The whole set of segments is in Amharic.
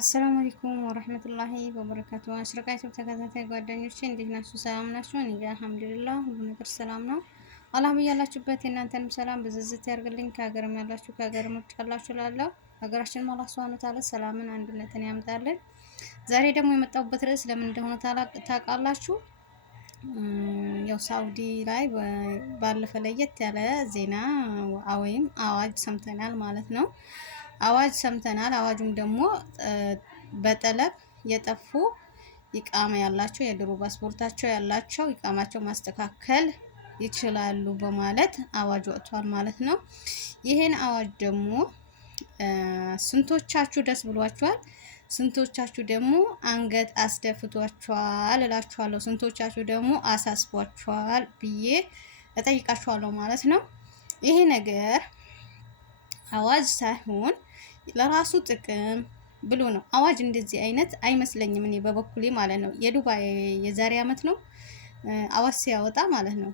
አሰላሙ አለይኩም ወራህመቱላሂ ወበረካቱ። አሽረቃይቱ ተከታታይ ጓደኞቼ እንዴት ናችሁ? ሰላም ናችሁ? እኔ ጋር አልሐምዱሊላህ ሁሉ ነገር ሰላም ነው። አላህ በያላችሁበት የእናንተንም ሰላም ብዝዝት ያርግልኝ። ከሀገርም ያላችሁ ከሀገርም ውጭ ያላችሁ ላለው ሀገራችን አላህ ሱብሃነሁ ወተዓላ ሰላምን አንድነትን ያምጣልን። ዛሬ ደግሞ የመጣሁበት ርዕስ ለምን እንደሆነ ታውቃላችሁ? ያው ሳውዲ ላይ ባለፈ ለየት ያለ ዜና ወይም አዋጅ ሰምተናል ማለት ነው። አዋጅ ሰምተናል። አዋጁም ደግሞ በጠለብ የጠፉ ኢቃማ ያላቸው የድሮ ፓስፖርታቸው ያላቸው ኢቃማቸው ማስተካከል ይችላሉ በማለት አዋጅ ወጥቷል ማለት ነው። ይሄን አዋጅ ደግሞ ስንቶቻችሁ ደስ ብሏችኋል? ስንቶቻችሁ ደግሞ አንገት አስደፍቷችኋል እላችኋለሁ። ስንቶቻችሁ ደግሞ አሳስቧችኋል ብዬ እጠይቃችኋለሁ ማለት ነው። ይሄ ነገር አዋጅ ሳይሆን ለራሱ ጥቅም ብሎ ነው። አዋጅ እንደዚህ አይነት አይመስለኝም እኔ በበኩሌ ማለት ነው። የዱባይ የዛሬ አመት ነው አዋጅ ሲያወጣ ማለት ነው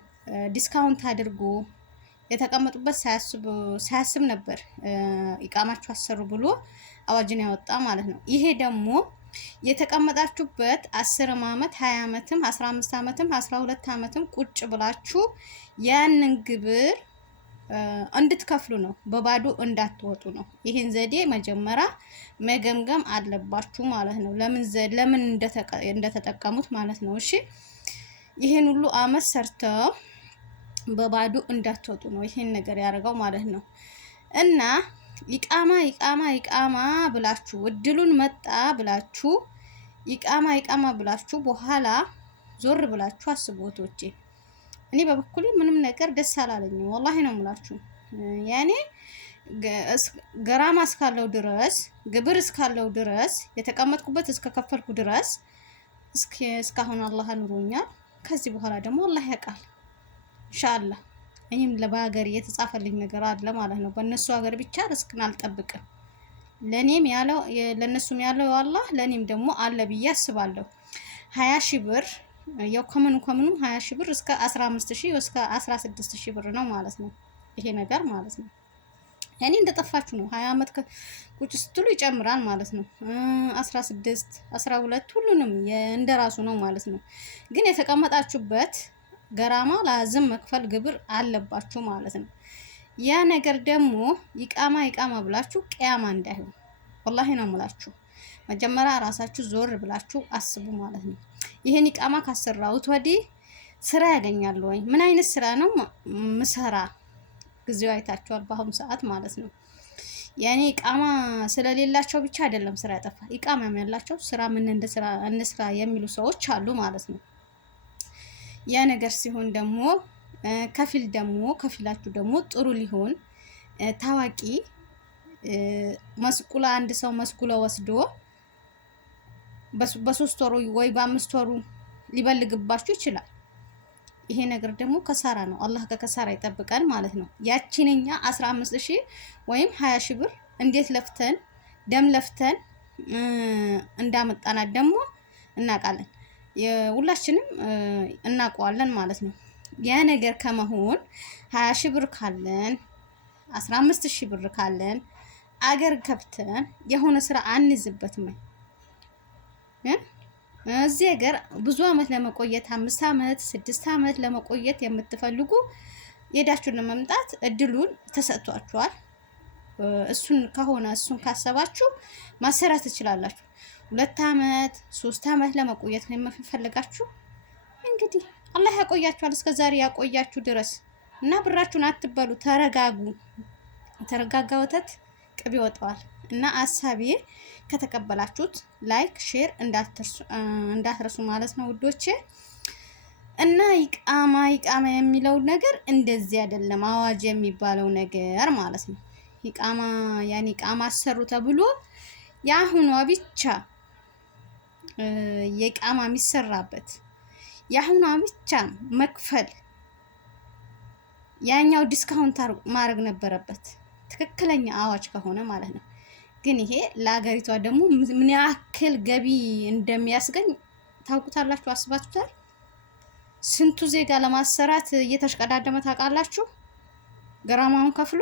ዲስካውንት አድርጎ የተቀመጡበት ሳያስብ ነበር ኢቃማችሁ አሰሩ ብሎ አዋጅን ያወጣ ማለት ነው። ይሄ ደግሞ የተቀመጣችሁበት 10 አመት 20 አመትም 15 አመትም 12 አመትም ቁጭ ብላችሁ ያንን ግብር እንድትከፍሉ ነው፣ በባዶ እንዳትወጡ ነው። ይሄን ዘዴ መጀመሪያ መገምገም አለባችሁ ማለት ነው። ለምን እንደተጠቀሙት ማለት ነው። እሺ ይሄን ሁሉ አመት ሰርተው በባዶ እንዳትወጡ ነው ይሄን ነገር ያደርገው ማለት ነው። እና ኢቃማ ብላችሁ እድሉን መጣ ብላችሁ ኢቃማ ብላችሁ በኋላ ዞር ብላችሁ አስቦቶቼ እኔ በበኩሌ ምንም ነገር ደስ አላለኝም። ወላሂ ነው የምላችሁ። ያኔ ገራማ እስካለው ድረስ ግብር እስካለው ድረስ የተቀመጥኩበት እስከከፈልኩ ድረስ እስካሁን አላህ አኑሮኛል። ከዚህ በኋላ ደግሞ አላህ ያውቃል ኢንሻአላህ። እኔም ለባገር የተጻፈልኝ ነገር አለ ማለት ነው። በእነሱ ሀገር ብቻ ርስክን አልጠብቅም። ለነሱም ያለው አላህ ለኔም ደግሞ አለ ብዬ አስባለሁ። 20 ሺህ ብር ያው ከመኑ 20 ሺህ ብር እስከ 15 ሺህ እስከ 16 ሺህ ብር ነው ማለት ነው ይሄ ነገር ማለት ነው። ያኔ እንደጠፋችሁ ነው። 20 አመት ቁጭ ስትሉ ይጨምራል ማለት ነው። 16 12 ሁሉንም እንደራሱ ነው ማለት ነው። ግን የተቀመጣችሁበት ገራማ ላዝም መክፈል ግብር አለባችሁ ማለት ነው። ያ ነገር ደግሞ ኢቃማ ብላችሁ ቅያማ እንዳይሆን ወላሂ ነው የምላችሁ። መጀመሪያ ራሳችሁ ዞር ብላችሁ አስቡ ማለት ነው። ይሄን ኢቃማ ካሰራሁት ወዲህ ስራ ያገኛሉ ወይ? ምን አይነት ስራ ነው ምሰራ? ጊዜው አይታችኋል በአሁኑ ሰዓት ማለት ነው። ያኔ ኢቃማ ስለሌላቸው ብቻ አይደለም ስራ ያጠፋ። ኢቃማ ያላቸው ስራ ምን እንስራ የሚሉ ሰዎች አሉ ማለት ነው። ያ ነገር ሲሆን ደግሞ ከፊላችሁ ደግሞ ጥሩ ሊሆን ታዋቂ መስቁላ አንድ ሰው መስቁላ ወስዶ በ3 ወሩ ወይ በ5 ወሩ ሊበልግባችሁ ይችላል። ይሄ ነገር ደግሞ ከሳራ ነው። አላህ ከከሳራ ይጠብቀን ማለት ነው። ያቺንኛ 15000 ወይም 20000 ብር እንዴት ለፍተን ደም ለፍተን እንዳመጣናት ደግሞ እናውቃለን። ሁላችንም እናውቀዋለን ማለት ነው። ያ ነገር ከመሆን 20000 ብር ካለን 15000 ብር ካለን አገር ከፍተን የሆነ ስራ አንይዝበትም። እዚህ ሀገር ብዙ አመት ለመቆየት 5 አመት 6 አመት ለመቆየት የምትፈልጉ ሄዳችሁን ለመምጣት እድሉን ተሰጥቷችኋል። እሱን ካሰባችሁ ማሰራት ትችላላችሁ። 2 አመት 3 አመት ለመቆየት የምትፈልጋችሁ እንግዲህ አላህ ያቆያችኋል። እስከዛሬ ያቆያችሁ ድረስ እና ብራችሁን አትበሉ። ተረጋጉ። ተረጋጋ ወተት ቅቤ ይወጣዋል። እና አሳቢ ከተቀበላችሁት ላይክ ሼር እንዳትረሱ ማለት ነው ውዶቼ። እና ኢቃማ የሚለው ነገር እንደዚህ አይደለም። አዋጅ የሚባለው ነገር ማለት ነው ኢቃማ አሰሩ ተብሎ ያሁኗ ብቻ የኢቃማ የሚሰራበት ያሁኗ ብቻ መክፈል፣ ያኛው ዲስካውንት ማድረግ ነበረበት ትክክለኛ አዋጅ ከሆነ ማለት ነው። ግን ይሄ ለሀገሪቷ ደግሞ ምን ያክል ገቢ እንደሚያስገኝ ታውቁታላችሁ? አስባችሁታል? ስንቱ ዜጋ ለማሰራት እየተሽቀዳደመ ታውቃላችሁ? ገራማውን ከፍሎ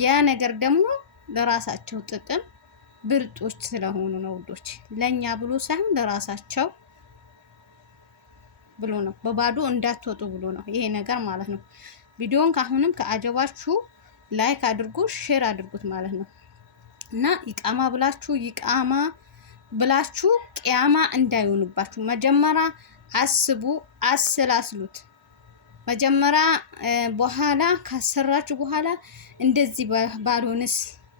ያ ነገር ደግሞ ለራሳቸው ጥቅም ብልጦች ስለሆኑ ነው ውዶች። ለኛ ብሎ ሳይሆን ለራሳቸው ብሎ ነው። በባዶ እንዳትወጡ ብሎ ነው ይሄ ነገር ማለት ነው። ቪዲዮን ካሁንም ከአጀባችሁ ላይክ አድርጉ፣ ሼር አድርጉት ማለት ነው። እና ይቃማ ብላችሁ ቅያማ እንዳይሆንባችሁ መጀመሪያ አስቡ፣ አሰላስሉት። መጀመሪያ በኋላ ካሰራችሁ በኋላ እንደዚህ ባልሆንስ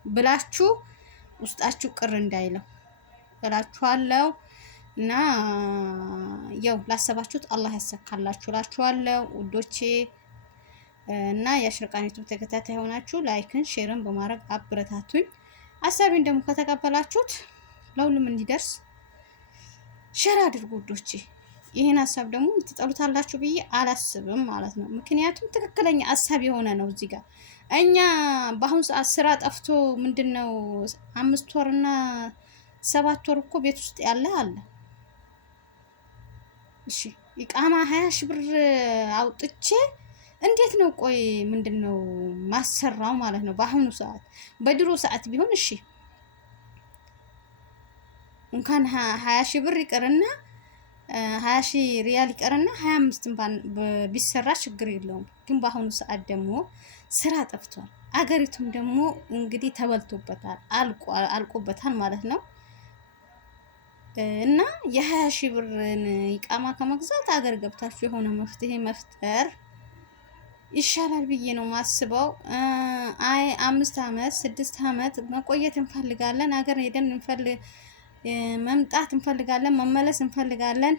ብላችሁ ውስጣችሁ ቅር እንዳይለው እላችኋለሁ። እና ያው ላሰባችሁት አላህ ያሳካላችሁ እላችኋለሁ ውዶቼ። እና የአሽርቃን ዩቲዩብ ተከታታይ ሆናችሁ ላይክን ሼርን በማድረግ አብረታቱኝ። ሀሳቤን ደግሞ ከተቀበላችሁት ለሁሉም እንዲደርስ ሼር አድርጉ ውዶቼ። ይሄን ሀሳብ ደግሞ ትጠሉታላችሁ ብዬ አላስብም ማለት ነው። ምክንያቱም ትክክለኛ ሀሳብ የሆነ ነው። እዚህ ጋር እኛ በአሁኑ ሰዓት ስራ ጠፍቶ ምንድነው 5 ወርና 7 ወር እኮ ቤት ውስጥ ያለ አለ። እሺ ኢቃማ 20 ሺህ ብር አውጥቼ እንዴት ነው ቆይ ምንድነው ማሰራው ማለት ነው። በአሁኑ ሰዓት በድሮ ሰዓት ቢሆን እሺ እንኳን 20 ሺህ ብር ይቀርና 20 ሺህ ሪያል ይቀርና 25 እንኳን ቢሰራ ችግር የለውም። ግን በአሁኑ ሰዓት ደግሞ ስራ ጠፍቷል። አገሪቱም ደግሞ እንግዲህ ተበልቶበታል፣ አልቆበታል ማለት ነው። እና የ20 ሺህ ብርን ኢቃማ ከመግዛት አገር ገብታችሁ የሆነ መፍትሄ መፍጠር ይሻላል ብዬ ነው ማስበው። አይ 5 አመት 6 አመት መቆየት እንፈልጋለን፣ አገር ሄደን መምጣት እንፈልጋለን፣ መመለስ እንፈልጋለን